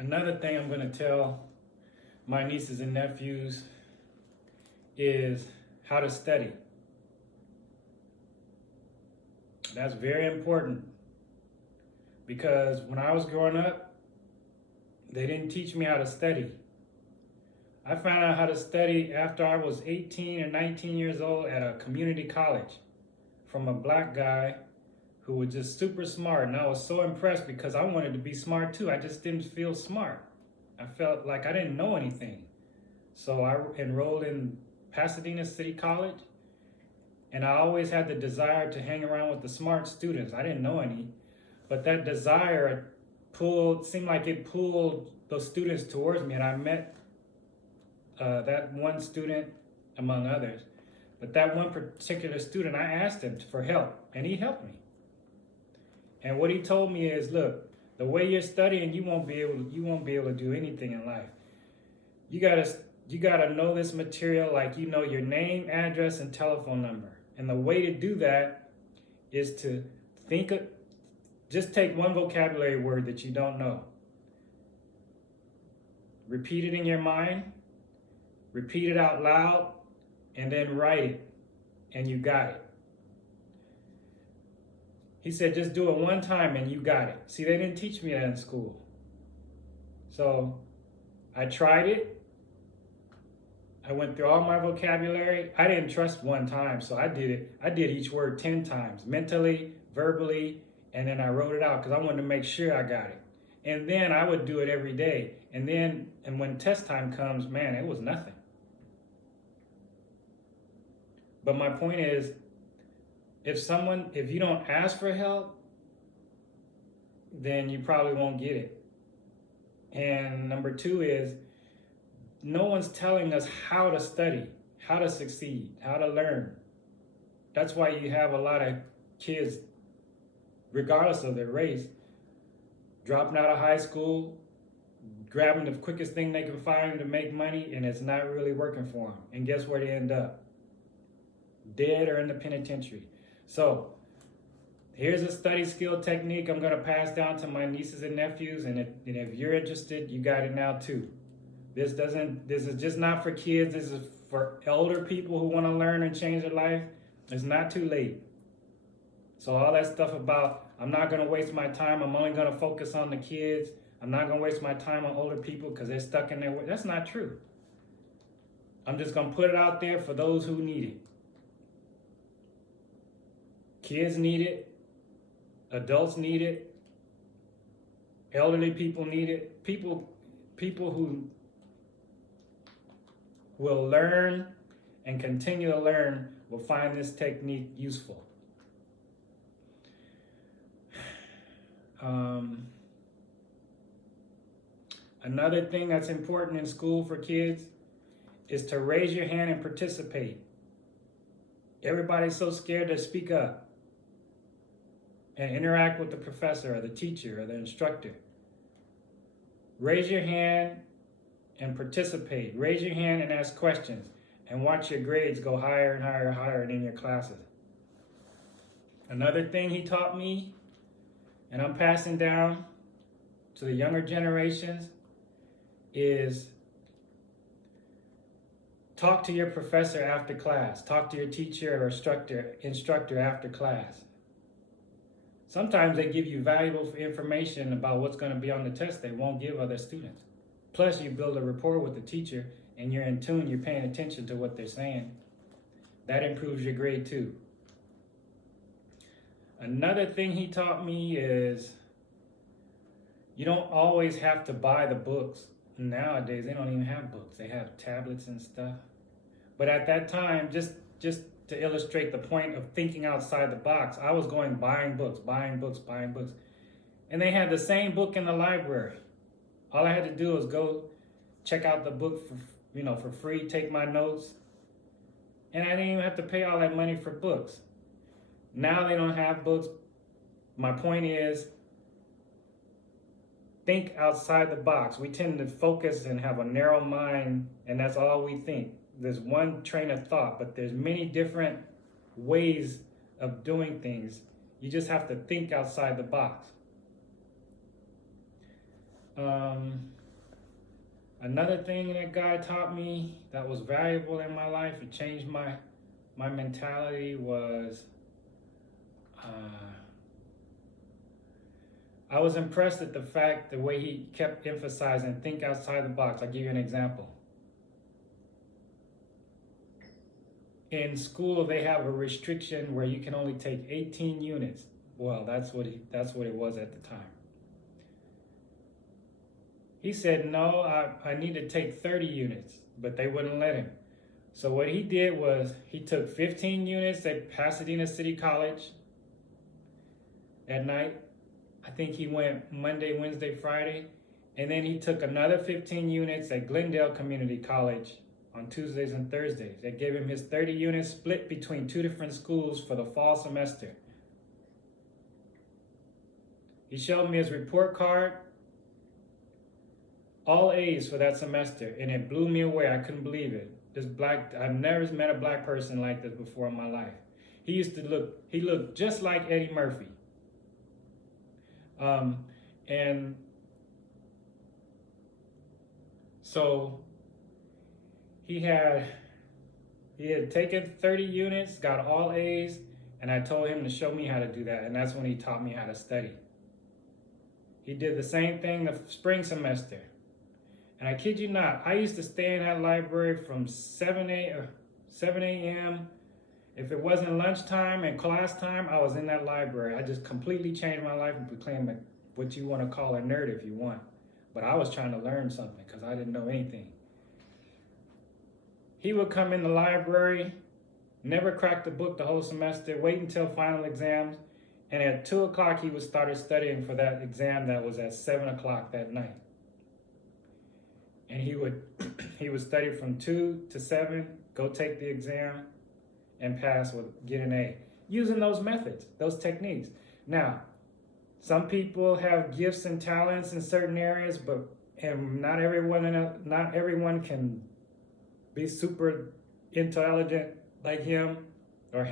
Another thing I'm going to tell my nieces and nephews is how to study. That's very important because when I was growing up, they didn't teach me how to study. I found out how to study after I was 18 or 19 years old at a community college from a black guy who was just super smart. And I was so impressed because I wanted to be smart too. I just didn't feel smart. I felt like I didn't know anything. So I enrolled in Pasadena City College, and I always had the desire to hang around with the smart students. I didn't know any, but that desire seemed like it pulled those students towards me, and I met that one student among others. But that one particular student, I asked him for help, and he helped me. And what he told me is, look, the way you're studying, you won't be able to do anything in life. You gotta know this material like you know your name, address, and telephone number. And the way to do that is to just take one vocabulary word that you don't know. Repeat it in your mind, repeat it out loud, and then write it, and you got it. He said, just do it one time and you got it. See, they didn't teach me that in school. So I tried it. I went through all my vocabulary. I didn't trust one time, so I did it. I did each word 10 times, mentally, verbally, and then I wrote it out because I wanted to make sure I got it. And then I would do it every day. And when test time comes, man, it was nothing. But my point is, if you don't ask for help, then you probably won't get it. And number two is, no one's telling us how to study, how to succeed, how to learn. That's why you have a lot of kids, regardless of their race, dropping out of high school, grabbing the quickest thing they can find to make money, and it's not really working for them. And guess where they end up? Dead or in the penitentiary. So here's a study skill technique I'm going to pass down to my nieces and nephews, and if you're interested, you got it now too. This is just not for kids. This is for elder people who want to learn and change their life. It's not too late. So all that stuff about I'm not going to waste my time, I'm only going to focus on the kids, I'm not going to waste my time on older people because they're stuck in their way. That's not true. I'm just going to put it out there for those who need it. Kids need it, adults need it, elderly people need it. People who will learn and continue to learn will find this technique useful. Another thing that's important in school for kids is to raise your hand and participate. Everybody's so scared to speak up and interact with the professor or the teacher or the instructor. Raise your hand and participate. Raise your hand and ask questions, and watch your grades go higher and higher and higher in your classes. Another thing he taught me, and I'm passing down to the younger generations, is talk to your professor after class. Talk to your teacher or instructor after class. Sometimes they give you valuable information about what's going to be on the test they won't give other students. Plus, you build a rapport with the teacher, and you're in tune, you're paying attention to what they're saying. That improves your grade too. Another thing he taught me is you don't always have to buy the books. Nowadays, they don't even have books. They have tablets and stuff. But at that time, just to illustrate the point of thinking outside the box, I was going buying books. And they had the same book in the library. All I had to do was go check out the book for free, take my notes. And I didn't even have to pay all that money for books. Now they don't have books. My point is, think outside the box. We tend to focus and have a narrow mind, and that's all we think. There's one train of thought, but there's many different ways of doing things. You just have to think outside the box. Um, Another thing that guy taught me that was valuable in my life, it changed my mentality, was I was impressed at the way he kept emphasizing think outside the box. I'll give you an example. In school, they have a restriction where you can only take 18 units. Well, that's what it was at the time. He said, no, I need to take 30 units, but they wouldn't let him. So what he did was he took 15 units at Pasadena City College at night. I think he went Monday, Wednesday, Friday. And then he took another 15 units at Glendale Community College on Tuesdays and Thursdays. That gave him his 30 units split between 2 different schools for the fall semester. He showed me his report card, all A's for that semester, and it blew me away. I couldn't believe it. I've never met a black person like this before in my life. He looked just like Eddie Murphy. And so he had taken 30 units, got all A's, and I told him to show me how to do that, and that's when he taught me how to study. He did the same thing the spring semester. And I kid you not, I used to stay in that library from 7 a.m. If it wasn't lunchtime and class time, I was in that library. I just completely changed my life and became what you want to call a nerd if you want. But I was trying to learn something because I didn't know anything. He would come in the library, never crack the book the whole semester, wait until final exams, and at 2 o'clock he would start studying for that exam that was at 7 o'clock that night. And he would study from 2 to 7, go take the exam, and pass with get an A. Using those methods, those techniques. Now, some people have gifts and talents in certain areas, and not everyone can be super intelligent like him, or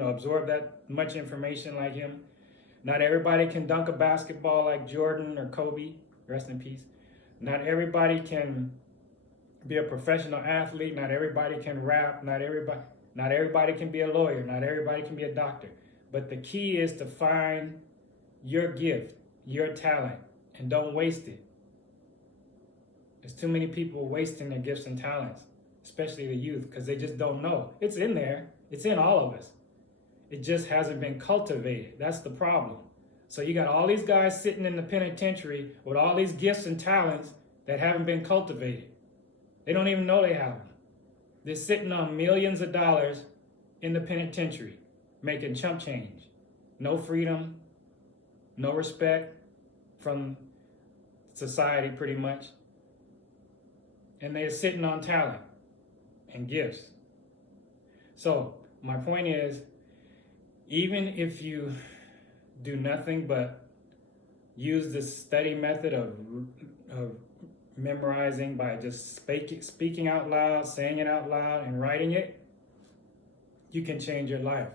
absorb that much information like him. Not everybody can dunk a basketball like Jordan or Kobe, rest in peace. Not everybody can be a professional athlete. Not everybody can rap. Not everybody can be a lawyer. Not everybody can be a doctor. But the key is to find your gift, your talent, and don't waste it. There's too many people wasting their gifts and talents, especially the youth, because they just don't know. It's in there. It's in all of us. It just hasn't been cultivated. That's the problem. So you got all these guys sitting in the penitentiary with all these gifts and talents that haven't been cultivated. They don't even know they have them. They're sitting on millions of dollars in the penitentiary, making chump change. No freedom, no respect from society pretty much. And they're sitting on talent and gifts. So my point is, even if you do nothing but use this study method of memorizing by just speaking out loud, saying it out loud, and writing it, you can change your life.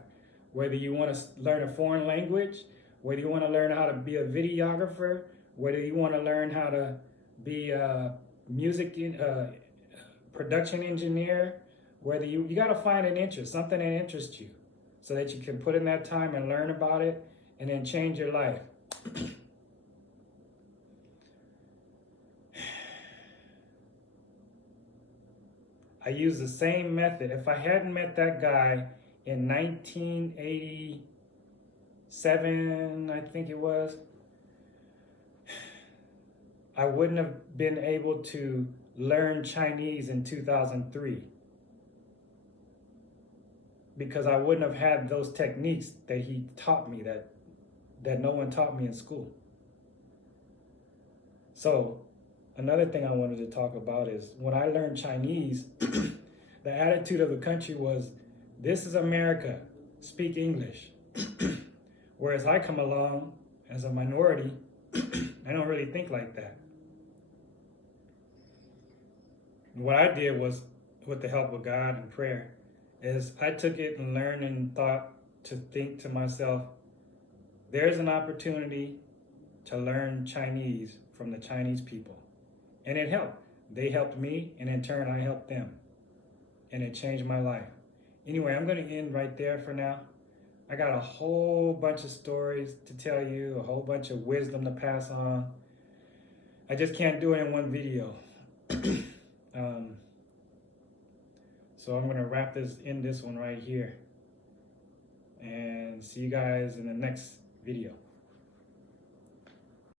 Whether you want to learn a foreign language, whether you want to learn how to be a videographer, whether you want to learn how to be a production engineer, whether you got to find an interest, something that interests you, so that you can put in that time and learn about it and then change your life. I use the same method. If I hadn't met that guy in 1987, I think it was, I wouldn't have been able to learn Chinese in 2003. Because I wouldn't have had those techniques that he taught me that no one taught me in school. So another thing I wanted to talk about is when I learned Chinese, the attitude of the country was, this is America, speak English. Whereas I come along as a minority, I don't really think like that. What I did was, with the help of God and prayer, is I took it and learned and thought to think to myself, there's an opportunity to learn Chinese from the Chinese people. And it helped. They helped me, and in turn, I helped them. And it changed my life. Anyway, I'm going to end right there for now. I got a whole bunch of stories to tell you, a whole bunch of wisdom to pass on. I just can't do it in one video. So I'm going to end this one right here. And see you guys in the next video.